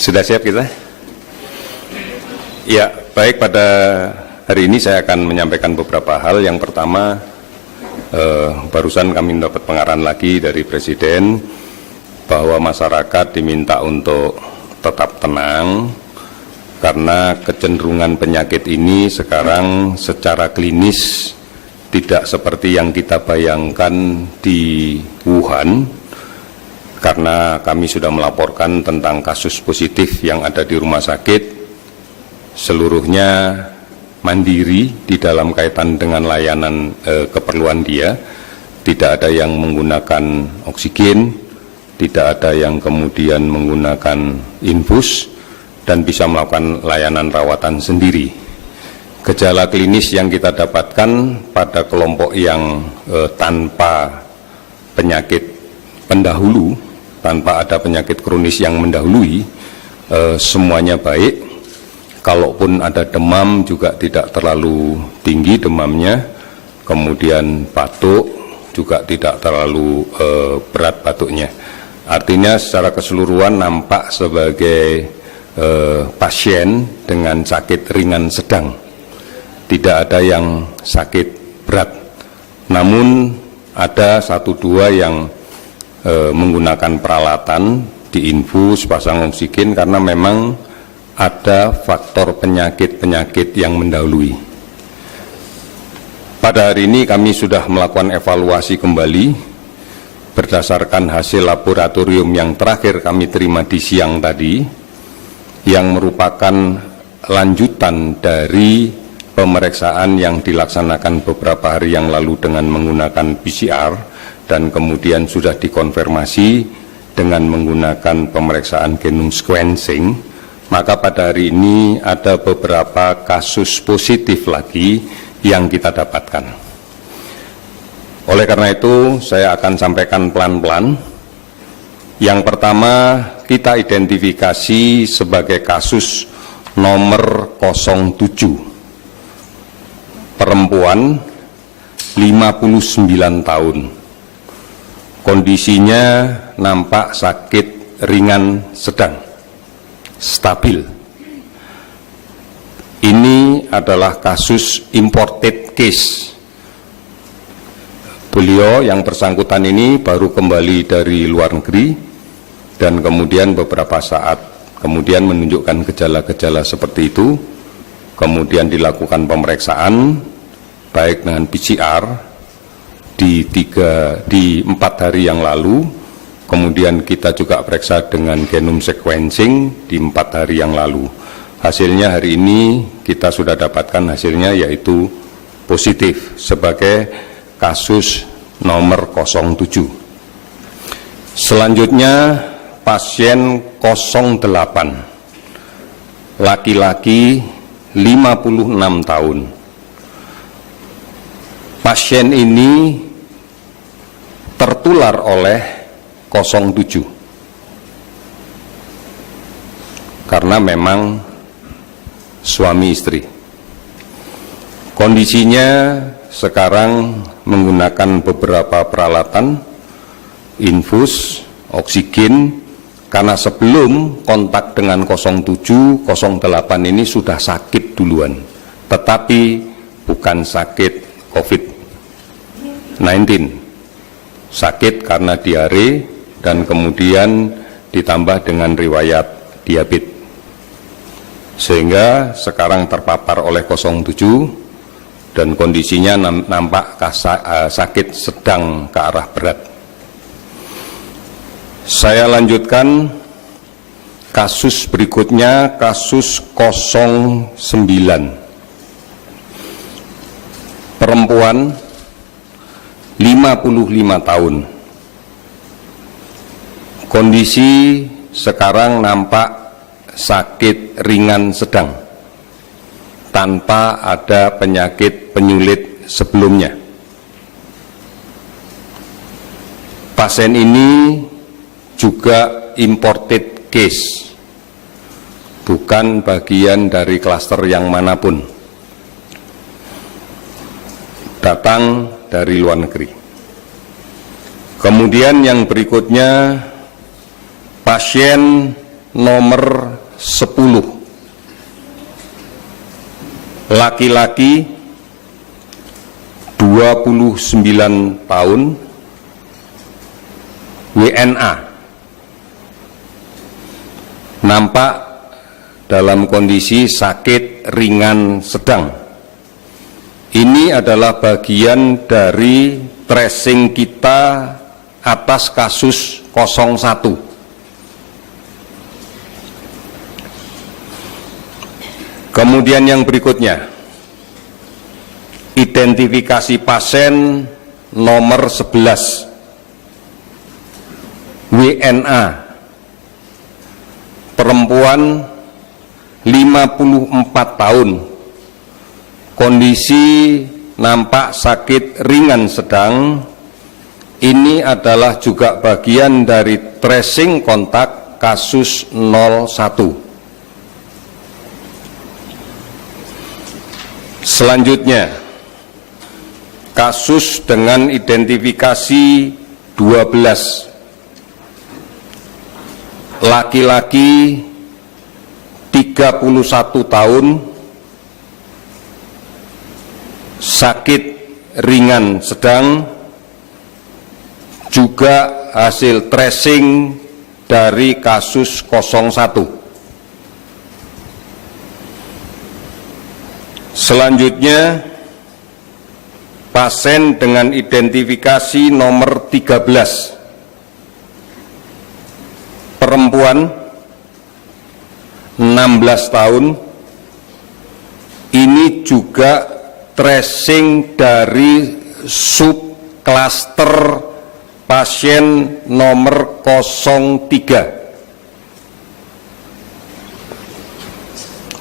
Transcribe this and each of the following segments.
Sudah siap kita? Ya, baik, pada hari ini saya akan menyampaikan beberapa hal. Yang pertama, barusan kami mendapat pengarahan lagi dari Presiden bahwa masyarakat diminta untuk tetap tenang karena kecenderungan penyakit ini sekarang secara klinis tidak seperti yang kita bayangkan di Wuhan, karena kami sudah melaporkan tentang kasus positif yang ada di rumah sakit, seluruhnya mandiri di dalam kaitan dengan layanan keperluan dia, tidak ada yang menggunakan oksigen, tidak ada yang kemudian menggunakan infus, dan bisa melakukan layanan rawatan sendiri. Gejala klinis yang kita dapatkan pada kelompok yang tanpa penyakit pendahulu, tanpa ada penyakit kronis yang mendahului, semuanya baik. Kalaupun ada demam juga tidak terlalu tinggi demamnya, kemudian batuk juga tidak terlalu berat batuknya. Artinya secara keseluruhan nampak sebagai pasien dengan sakit ringan sedang, tidak ada yang sakit berat. Namun ada 1-2 yang menggunakan peralatan diinfus, pasang oksigen, karena memang ada faktor penyakit-penyakit yang mendahului. Pada hari ini kami sudah melakukan evaluasi kembali berdasarkan hasil laboratorium yang terakhir kami terima di siang tadi, yang merupakan lanjutan dari pemeriksaan yang dilaksanakan beberapa hari yang lalu dengan menggunakan PCR, dan kemudian sudah dikonfirmasi dengan menggunakan pemeriksaan genome sequencing. Maka pada hari ini ada beberapa kasus positif lagi yang kita dapatkan. Oleh karena itu saya akan sampaikan pelan-pelan. Yang pertama, kita identifikasi sebagai kasus nomor 07, perempuan 59 tahun. Kondisinya nampak sakit ringan sedang, stabil. Ini adalah kasus imported case. Beliau yang bersangkutan ini baru kembali dari luar negeri dan kemudian beberapa saat kemudian menunjukkan gejala-gejala seperti itu. Kemudian dilakukan pemeriksaan baik dengan PCR di 4 hari yang lalu, kemudian kita juga periksa dengan genome sequencing di 4 hari yang lalu. Hasilnya hari ini kita sudah dapatkan hasilnya, yaitu positif sebagai kasus nomor 07. Selanjutnya pasien 08, laki-laki 56 tahun. Pasien ini tertular oleh 07 karena memang suami istri. Kondisinya sekarang menggunakan beberapa peralatan, infus, oksigen, karena sebelum kontak dengan 07, 08 ini sudah sakit duluan, tetapi bukan sakit COVID-19. Sakit karena diare dan kemudian ditambah dengan riwayat diabetes, sehingga sekarang terpapar oleh 07 dan kondisinya nampak sakit sedang ke arah berat. Saya lanjutkan kasus berikutnya, kasus 09, perempuan 55 tahun. Kondisi sekarang nampak sakit ringan sedang tanpa ada penyakit penyulit sebelumnya. Pasien ini juga imported case, bukan bagian dari klaster yang manapun, datang dari luar negeri. Kemudian yang berikutnya, pasien nomor 10, laki-laki 29 tahun, WNA, nampak dalam kondisi sakit ringan sedang. Ini adalah bagian dari tracing kita atas kasus 01. Kemudian yang berikutnya, identifikasi pasien nomor 11, WNA, perempuan 54 tahun, kondisi nampak sakit ringan sedang. Ini adalah juga bagian dari tracing kontak kasus 01. Selanjutnya, kasus dengan identifikasi 12, laki-laki 31 tahun, sakit ringan sedang, juga hasil tracing dari kasus 01. Selanjutnya, pasien dengan identifikasi nomor 13, perempuan 16 tahun, ini juga tracing dari subklaster pasien nomor 03,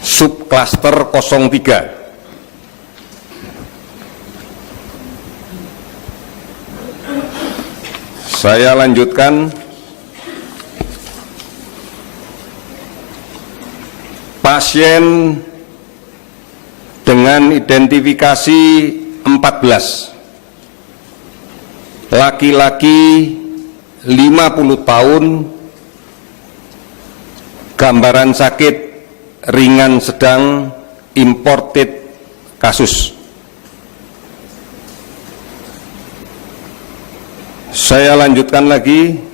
subklaster 03. Saya lanjutkan. Pasien dengan identifikasi 14, laki-laki 50 tahun, gambaran sakit ringan sedang, imported kasus. Saya lanjutkan lagi.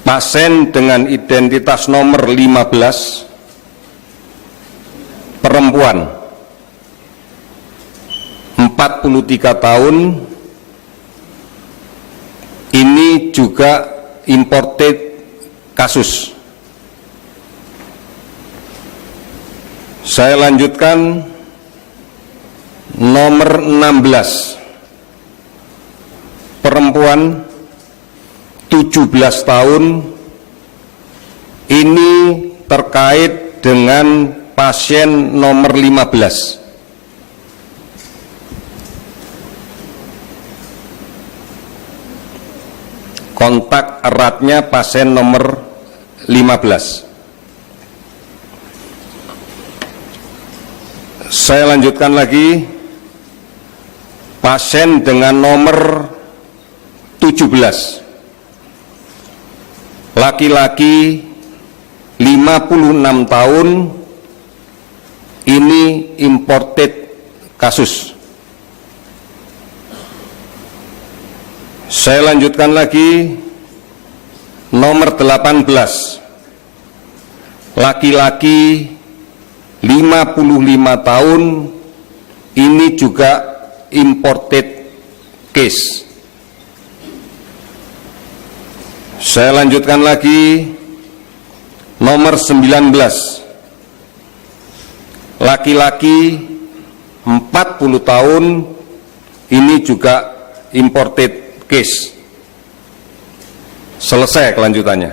Pasien dengan identitas nomor 15, perempuan 43 tahun, ini juga imported kasus. Saya lanjutkan, nomor 16, perempuan 17 tahun, ini terkait dengan pasien nomor 15. Kontak eratnya pasien nomor 15. Saya lanjutkan lagi, pasien dengan nomor 17, laki-laki 56 tahun, ini imported kasus. Saya lanjutkan lagi, nomor 18, laki-laki 55 tahun, ini juga imported case. Saya lanjutkan lagi, nomor 19, laki-laki 40 tahun, ini juga imported case. Selesai kelanjutannya.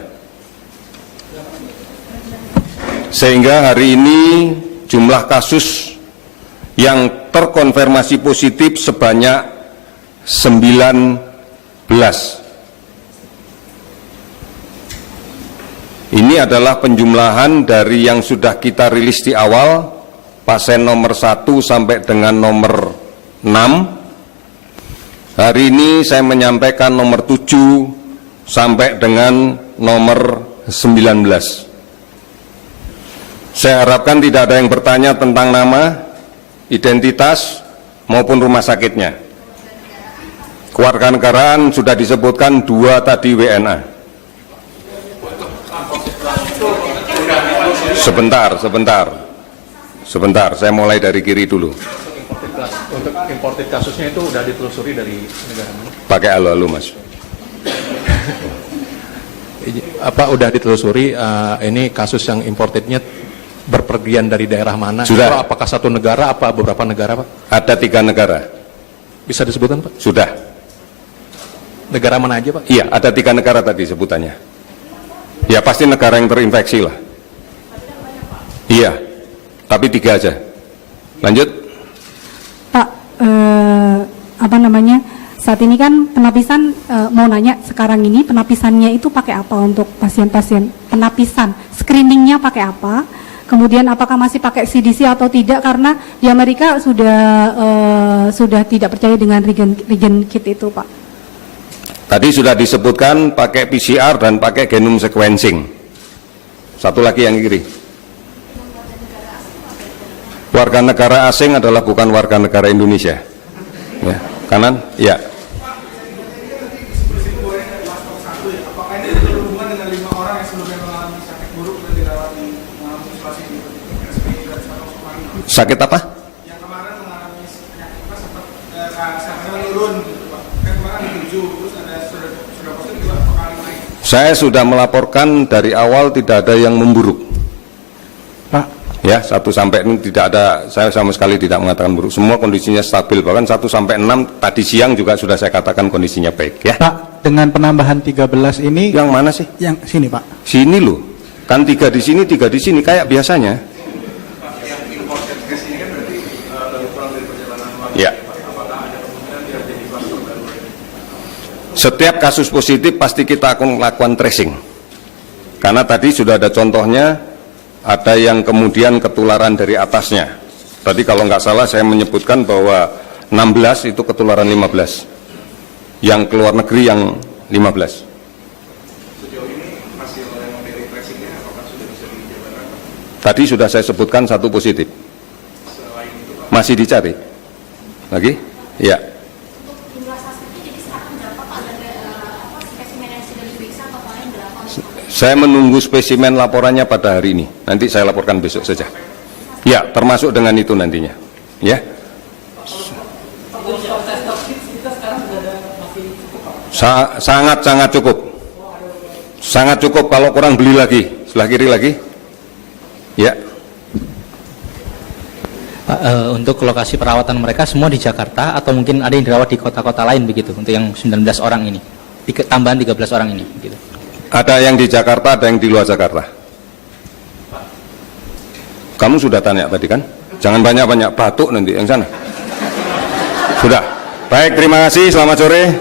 Sehingga hari ini jumlah kasus yang terkonfirmasi positif sebanyak 19. Ini adalah penjumlahan dari yang sudah kita rilis di awal, pasien nomor 1 sampai dengan nomor 6. Hari ini saya menyampaikan nomor 7 sampai dengan nomor Saya harapkan tidak ada yang bertanya tentang nama, identitas, maupun rumah sakitnya. Kewarganegaraan sudah disebutkan 2 tadi WNA. Sebentar, saya mulai dari kiri dulu. Untuk imported kasusnya itu sudah ditelusuri dari negara mana? Pakai halo-halo, Mas. Apa udah ditelusuri ini kasus yang importednya berpergian dari daerah mana? Sudah. Apakah satu negara, apa beberapa negara, Pak? Ada 3 negara. Bisa disebutkan, Pak? Sudah. Negara mana aja, Pak? Iya, ada 3 negara tadi sebutannya. Ya pasti negara yang terinfeksi lah. Iya, tapi 3 aja. Lanjut. Pak, saat ini kan penapisan, mau nanya sekarang ini penapisannya itu pakai apa untuk pasien-pasien? Penapisan, screeningnya pakai apa? Kemudian apakah masih pakai CDC atau tidak? Karena di Amerika sudah tidak percaya dengan regen kit itu, Pak. Tadi sudah disebutkan pakai PCR dan pakai genome sequencing. Satu lagi yang kiri. Warga negara asing adalah bukan warga negara Indonesia. Ya, kanan, ya. Sakit apa? Yang kemarin mengalami penyakit apa sempat menurun gitu Pak. Kan kemarin di 7 terus ada sudah positif juga kali naik. Saya sudah melaporkan dari awal tidak ada yang memburuk. Pak, Ya, 1 sampai 6 tidak ada, saya sama sekali tidak mengatakan buruk. Semua kondisinya stabil, bahkan 1 sampai 6 tadi siang juga sudah saya katakan kondisinya baik ya. Pak, dengan penambahan 13 ini Yang mana sih? yang sini, Pak. Sini loh. Kan 3 di sini, 3 di sini kayak biasanya. Ya. Setiap kasus positif pasti kita akan melakukan tracing. Karena tadi sudah ada contohnya, ada yang kemudian ketularan dari atasnya. Tadi kalau nggak salah saya menyebutkan bahwa 16 itu ketularan 15. Yang keluar negeri yang 15. Tadi sudah saya sebutkan 1 positif. Masih dicari. Lagi? Ya. Saya menunggu spesimen laporannya pada hari ini. Nanti saya laporkan besok saja. Ya, termasuk dengan itu nantinya. Ya. Sangat cukup. Sangat cukup, kalau kurang beli lagi. Sebelah kiri lagi. Ya. Pak, untuk lokasi perawatan mereka semua di Jakarta atau mungkin ada yang dirawat di kota-kota lain begitu untuk yang 19 orang ini, tambahan 13 orang ini gitu. Ada yang di Jakarta, ada yang di luar Jakarta. Kamu sudah tanya tadi kan? Jangan banyak-banyak batuk nanti yang sana. Sudah. Baik, terima kasih. Selamat sore.